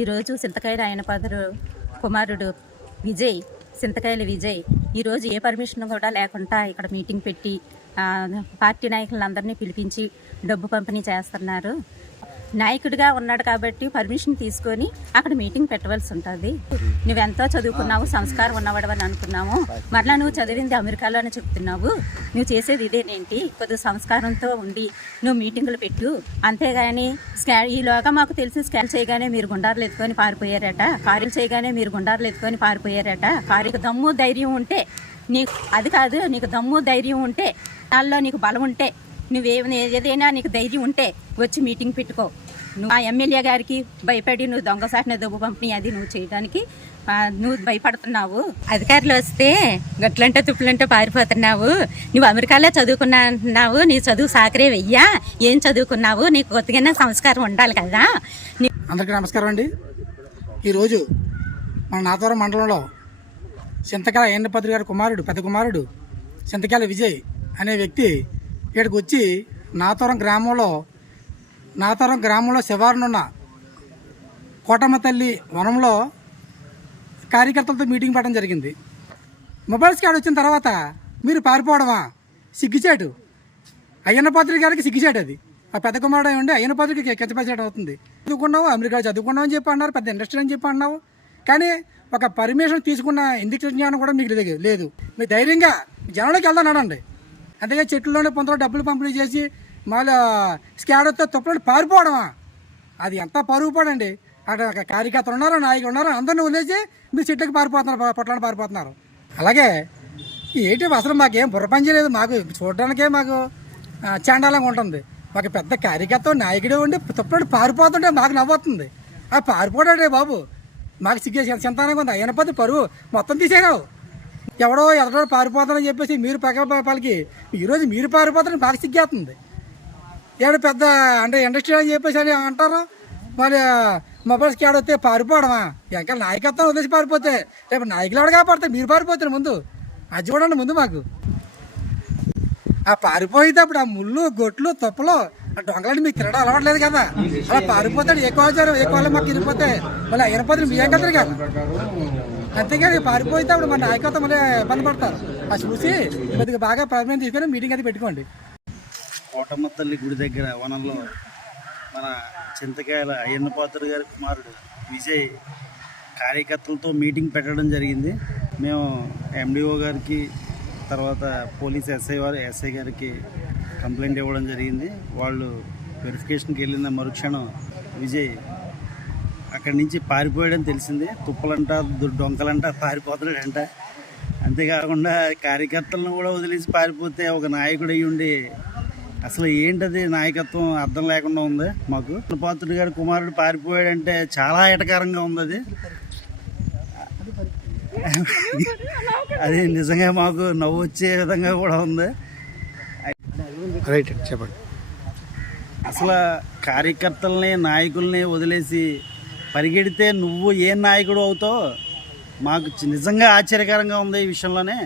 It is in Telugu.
ఈరోజు సింతకాయల ఆయన పదరు కుమారుడు విజయ్ సింతకాయల విజయ్ ఈరోజు ఏ పర్మిషన్ కూడా లేకుండా ఇక్కడ మీటింగ్ పెట్టి పార్టీ నాయకులందరినీ పిలిపించి డబ్బు పంపిణీ చేస్తున్నారు. నాయకుడిగా ఉన్నాడు కాబట్టి పర్మిషన్ తీసుకొని అక్కడ మీటింగ్ పెట్టవలసి ఉంటుంది. నువ్వెంతో చదువుకున్నావు సంస్కారం ఉన్నవాడు అని అనుకున్నాము. మరలా నువ్వు చదివింది అమెరికాలోనే చెప్తున్నావు. నువ్వు చేసేది ఇదేనేంటి? కొద్దిగా సంస్కారంతో ఉండి నువ్వు మీటింగులు పెట్టు. అంతేగాని స్కా ఈలోగా మాకు తెలిసి స్కాన్ చేయగానే మీరు గుండారులు ఎత్తుకొని పారిపోయారట. కార్యం చేయగానే మీరు గుండారులు ఎత్తుకొని పారిపోయారట. కార్యకు దమ్ము ధైర్యం ఉంటే నీకు అది కాదు నీకు దమ్ము ధైర్యం ఉంటే దానిలో నీకు బలం ఉంటే నువ్వేమైనా ఏదైనా నీకు ధైర్యం ఉంటే వచ్చి మీటింగ్ పెట్టుకో. నువ్వు ఆ ఎమ్మెల్యే గారికి భయపడి నువ్వు దొంగసాటిన దుబ్బు పంపిణీ అది నువ్వు చేయడానికి నువ్వు భయపడుతున్నావు. అధికారులు వస్తే గట్లంటే తుప్పులంటే పారిపోతున్నావు. నువ్వు అమెరికాలో చదువుకున్నావు నీ చదువు సాకరే వెయ్యా. ఏం చదువుకున్నావు? నీకు కొద్దిగానే సంస్కారం ఉండాలి కదా. నీ అందరికీ నమస్కారం అండి. ఈరోజు మన నాతవరం మండలంలో చింతకాల అయ్యన్నపత్రి గారి కుమారుడు పెద్ద కుమారుడు చింతకాల విజయ్ అనే వ్యక్తి ఇక్కడికి వచ్చి నాతరం గ్రామంలో నాతవరం గ్రామంలో శివారునున్న కోటమ్మ తల్లి వనంలో కార్యకర్తలతో మీటింగ్ పెట్టడం జరిగింది. మొబైల్స్ స్కాడ్ వచ్చిన తర్వాత మీరు పారిపోవడమా? సిగ్గుచేటు. అయ్యన్న పాత్రి గారికి సిగ్గుచేటు అది. ఆ పెద్ద కుమారుడు ఉండి అయ్యన్న పాత్రికి కించపరిచేట అవుతుంది. చదువుకున్నావు అమెరికా చదువుకున్నావు అని చెప్పి అన్నారు పెద్ద ఇండస్ట్రీ అని చెప్పి అన్నావు. కానీ ఒక పర్మిషన్ తీసుకున్న ఇండికేషన్ జ్ఞానం కూడా మీకు లేదు లేదు. మీరు ధైర్యంగా జనంలోకి వెళ్దాం అనండి. అంతేగా చెట్లలోనే పొందలో డబ్బులు పంపిణీ చేసి మళ్ళీ స్కాడర్తో తప్పులని పారిపోవడమా? అది ఎంత పరుగు పడండి. అక్కడ కార్యకర్తలు ఉన్నారు నాయకులు ఉన్నారు అందరిని వదిలేసి మీరు చెట్లకు పారిపోతున్నారు పొట్లాన్ని పారిపోతున్నారు. అలాగే ఏంటి అసలు మాకేం బుర్ర పని చేయలేదు మాకు చూడడానికే మాకు చండాలంగా ఉంటుంది. ఒక పెద్ద కార్యకర్త నాయకుడు ఉండి తప్పుడు పారిపోతుంటే మాకు నవ్వుతుంది ఆ పారిపోడాడే బాబు. మాకు సిగ్గే చింతానంగా ఉంది. అయిన పది పరువు మొత్తం తీసేరావు ఎవడో ఎదడో పారిపోతానని చెప్పేసి మీరు పక్క పలికి ఈరోజు మీరు పారిపోతారని మాకు సిగ్గేస్తుంది. ఏడు పెద్ద అంటే ఇండస్ట్రీ అని చెప్పేసి అని అంటారు. మరి మొబైల్స్కి ఆడొస్తే పారిపోవడమా? ఇంకా నాయకత్వం వదిలేసి పారిపోతే రేపు నాయకులు ఎవడ కాపాడితే మీరు పారిపోతారు ముందు. అది చూడండి ముందు మాకు. ఆ పారిపోయేటప్పుడు ఆ ముళ్ళు గొట్లు తప్పులు ఆ దొంగలని మీకు తినడం అలవాట్లేదు కదా? అలా పారిపోతాడు ఎక్కువ ఎక్కువ మాకు ఇరిపోతే మళ్ళీ అయినపోతే మీ ఏం కదా. అంతేగాని అంతేగాని పారిపోయేటప్పుడు మన నాయకత్వం మళ్ళీ ఇబ్బంది పడతారు అది చూసి కొద్దిగా బాగా ప్రాబ్లం తీసుకొని మీటింగ్ అది పెట్టుకోండి. కోటమ్మ తల్లి గుడి దగ్గర వనంలో మన చింతకాయల అయ్యన్నపాత్రుడు గారి కుమారుడు విజయ్ కార్యకర్తలతో మీటింగ్ పెట్టడం జరిగింది. మేము ఎండిఓ గారికి తర్వాత పోలీస్ ఎస్ఐ వారు ఎస్ఐ గారికి కంప్లైంట్ ఇవ్వడం జరిగింది. వాళ్ళు వెరిఫికేషన్కి వెళ్ళిన మరుక్షణం విజయ్ అక్కడి నుంచి పారిపోయాడని తెలిసింది. తుప్పలంట డొంకలంట పారిపోతున్నాడంట. అంతేకాకుండా కార్యకర్తలను కూడా వదిలేసి పారిపోతే ఒక నాయకుడు అయ్యి ఉండి అసలు ఏంటది నాయకత్వం అర్థం లేకుండా ఉంది మాకు. పాత్రుడు గారి కుమారుడు పారిపోయాడంటే చాలా ఎటకారంగా ఉంది అది. అది నిజంగా మాకు నవ్వు వచ్చే విధంగా కూడా ఉంది. రైట్ చెప్పండి. అసలు కార్యకర్తల్ని నాయకుల్ని వదిలేసి పరిగెడితే నువ్వు ఏ నాయకుడు అవుతావు మాకు నిజంగా ఆశ్చర్యకరంగా ఉంది ఈ విషయంలోనే.